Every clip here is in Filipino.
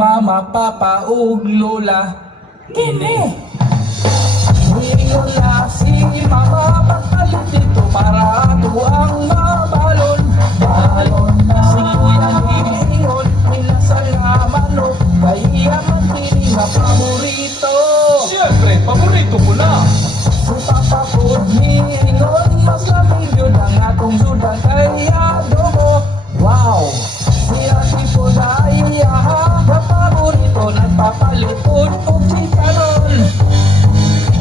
mama, papa, ug lola. Kini Ngayon na si mama pagpalit dito para ato ang mabalon. Balon na si kuya hihon, inasal na manok, kaya man kini nga paborito. Siyempre, paborito ko na. Si papa food hihingon, mas lamig yun ang atong sudan kaya adobo. Wow! Si ate po na iyaha, na paborito nagpapalit ug chikaron.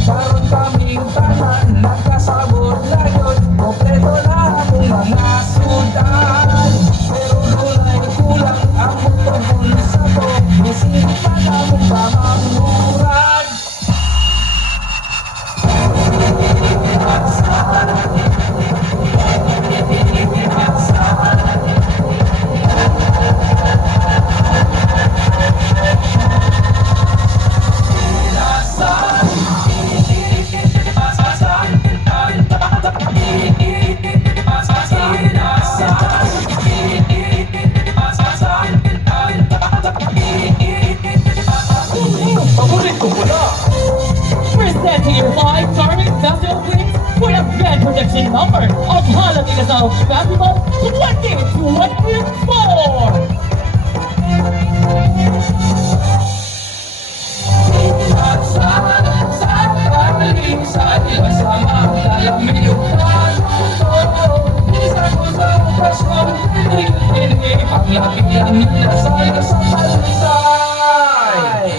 Karon kaming tanan, nagkasabot na yun, kompleto na akong mga sudan. Pero dulay kulang ang mutugon sa to, isip pa na mong pamangurad. Presenting your 5 charming festival queens with a band protection number of Halad Inasal Festival 2024. Ang laki ng minasal sa talisay.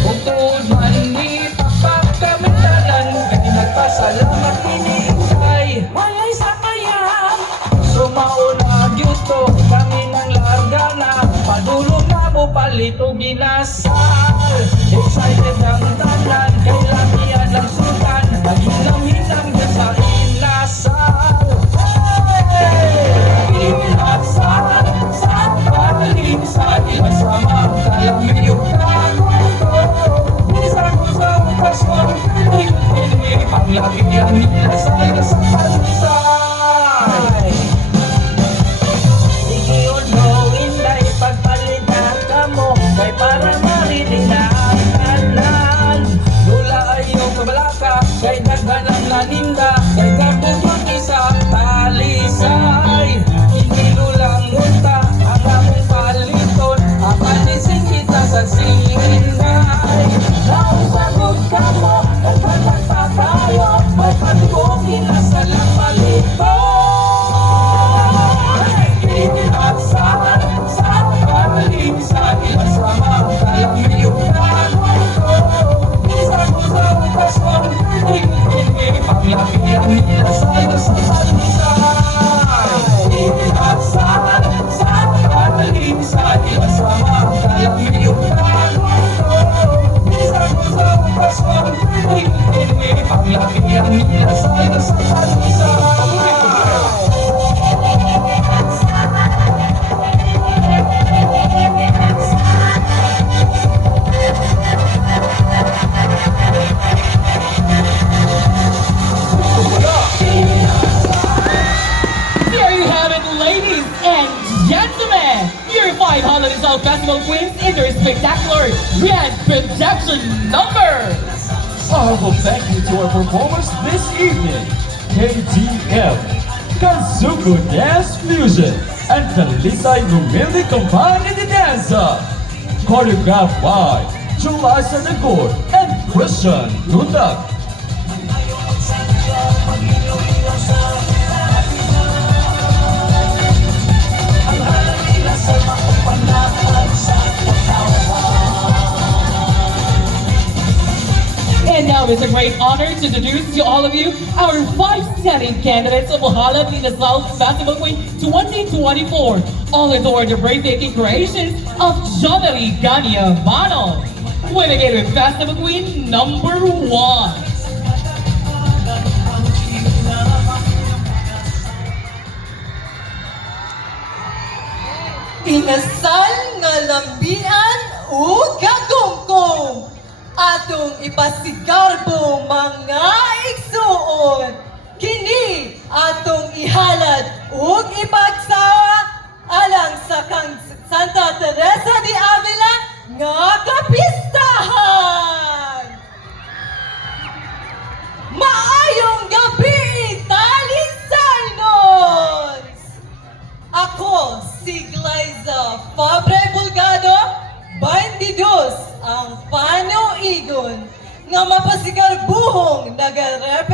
Bukod man ni papagkamitanan, ay nagpasalamat kiniisay. Malay sa kaya, sumauna gyusto kami ng largana, padulong na mo palito ginasal. Excited ang tanan, kay lamian ng sultan, naghinam-hinam dyan sa inasal. Inasal sa paling sa ilang sama, kalamiyong kagusto. Isa ko sa okasyon, hindi ang laki ang inasal sa palusay. Sige o no, hindi pagpalitan ka mo, kay para marinig na ang tanan. Dula ayaw kabalaka, kay daghanang naninda, kay kabugot isa talisay. Inilulang unta ang among paliton, apanisin kita sa sinay. Nausagod ka mo, naghanag pa tayo, may patibugin na sa lang paliton. Inasal sa paling sa ilang sama, kalamiyong kagusto. Isa ko sa okasyon, hindi ang laki ang inasal sa talisay. Inasal sa paling sa ilang sama, kalamiyong kagusto. Isa ko sa okasyon, hindi ang laki ang inasal sa talisay. There you have it, ladies and gentlemen! Your 5 Halad Inasal Festival queens in their spectacular grand projection number! A humble thank you to our performers this evening, KTM, 𝗥𝗲𝗹𝗁 Fusion, and 𝗪𝗵𝗲𝗰𝗵𝗵 Dancer, choreographed by 𝗀cie𝗰𝗶𝗹 and Christian Lundag. And now it's a great honor to introduce to all of you our 5 stunning candidates of Halad Inasal Festival Queen 2024. All adored the breathtaking creations of 𝗀𝗵𝗵𝗀. We begin with Festival Queen number 1. Inasal nga lambian o gagongkong atong ipasigarbo mga igsuon. Kini atong ihalad ug ipagsawa alang sa kang Santa Teresa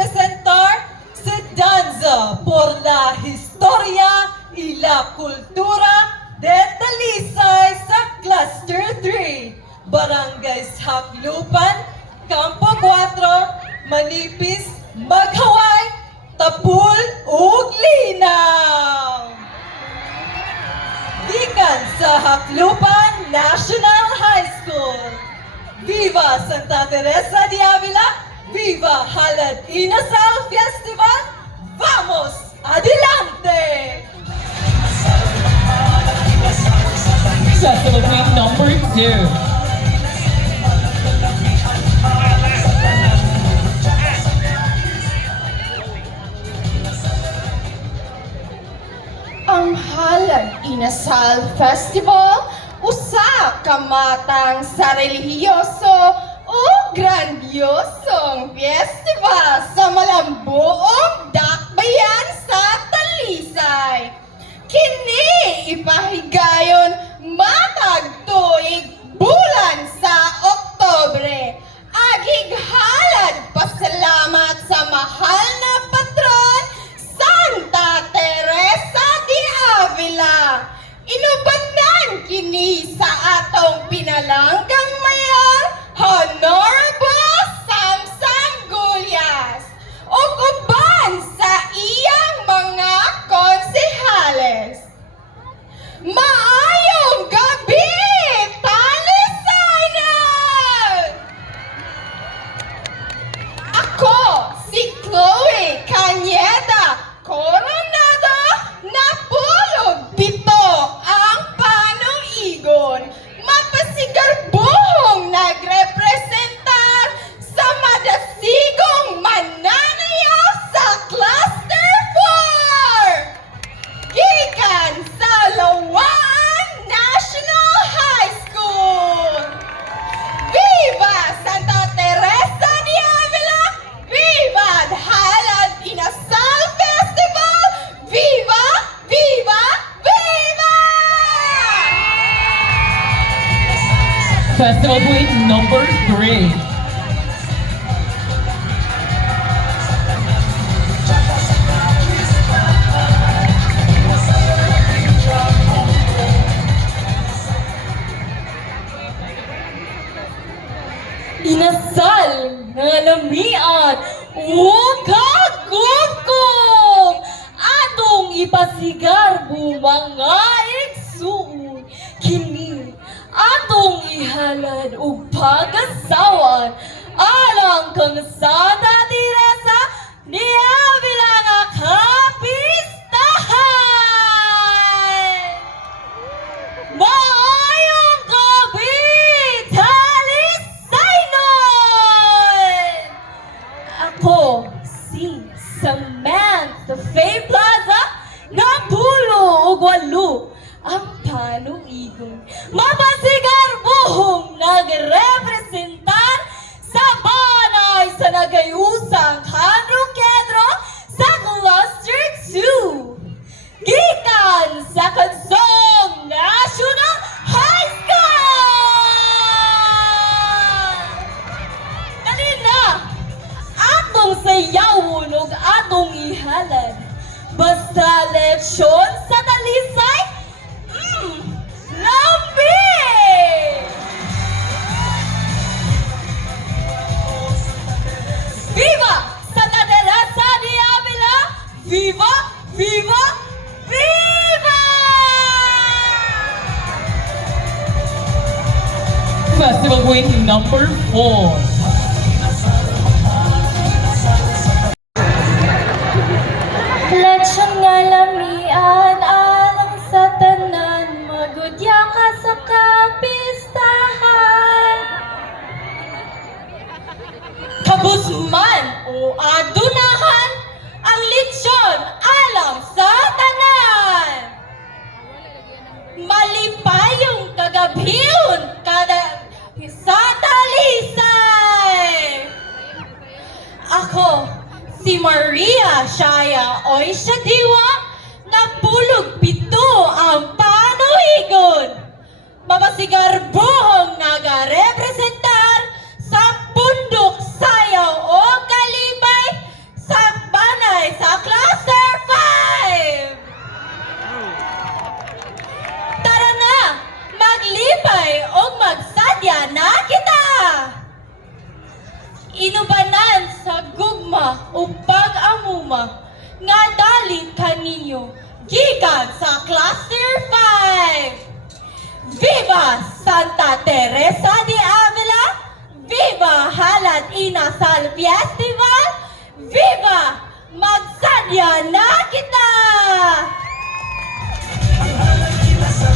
representar sa danza por la historia y la cultura de Talisay sa Cluster 3, Barangays Haklupan, Campo 4, Manipis, Maghaway, Tapul, ug Linaw. Gikan sa Haklupan National High School. Viva Santa Teresa de Avila! Viva Halad Inasal Festival! Vamos adelante! Festival Queen number 2. Ang Halad Inasal Festival, usa ka matang sa relihiyoso o grandiosong festival sa malambuong dakbayan sa Talisay. Kini ipahigayon matag tuig bulan sa Oktubre. Agig halad pasalamat sa mahal na patron Santa Teresa de Avila. Inubanan kini sa atong pinalanggang mayor, Honorable Samsam Gulyas, o uban sa iyang mga konsehales. Maayong gabi, Talisayan! Ako, si 𝗀𝗲𝗂𝗃 Coronado, napulog dito ang panuigon. Mapasigarbuhong nagrepresentar sa madasigong mananayaw sa Cluster 4. Gikan sa Lawaan National High School. Viva Santa Teresa de Avila! Viva Halad Inasal Festival! Viva! Viva! Viva! Festival Queen number 3. Inasal nga lamian ug kagugkom atong ipasigarbo mga igsuon kini atong ihalad ug pag-asawan alang kang Santa Teresa ni Avila nga kapistahan. Maayong gabi, Talisaynon! Ako, si Samantha Faye Plaza, napulo ug walo ang panuigon. Mapasigarbuhong nagrepresentar sa banay sa nagayusang Hendro sa Cluster 2. Gikan sa Kansong National High School! Kanina, atong sayawon ug atong ihalad. Basta leksyon sa Talisay, lambi! Viva Santa Teresa de Avila! Viva! Viva! Viva! Festival Queen number 4. Leksyon nga lamian alang sa tanan, magudya ka sa kapistahan. Kabusman o adunahan ang leksyon alang sa tanan. Malipayong kagabihon kada sa Talisay. Ako, si Maria Shaya 𝗀𝗄𝗃 napulog pito ang panuhigon. Mapasigarbuhong nagarepresentar sa bundok sayaw o kalibay amuma nga dalit kaninyo gikan sa Cluster 5. Viva Santa Teresa de Avila! Viva Halad Inasal Festival! Viva Magsadya na kita!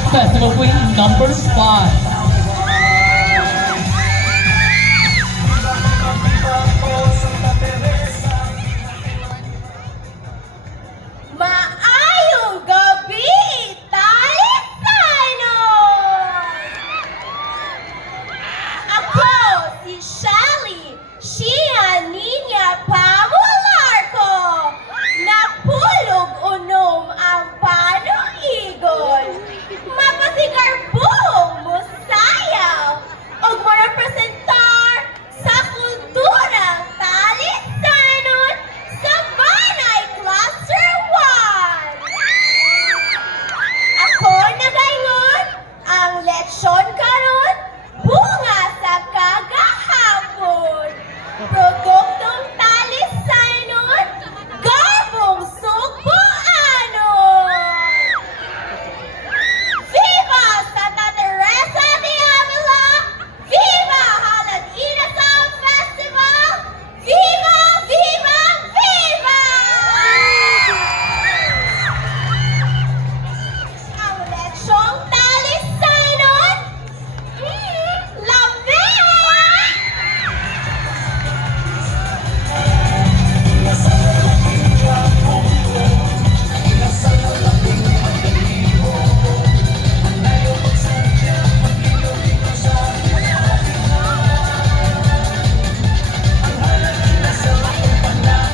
Festival Queen number 5. Maayong gabi, Talisanon! Ako si 𝗀𝗵𝗲𝗂 Napulog unom ang panoigol. Mapasigarbuhong musayaw og marepresentar sa kulturang Talisanon sa Banay Cluster 1. Ako nagaingon ang lechon karon bunga sa kagahapon. Produktong Talisanon, gabong sugpuanon. Viva Santa Teresa de Avila! Viva Halad Inasal Festival! Viva! Viva! Viva! Ang lechong Talisanon, love!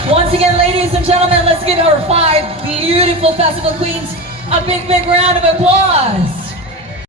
Once again, ladies and gentlemen, let's give our 5 beautiful festival queens a big round of applause.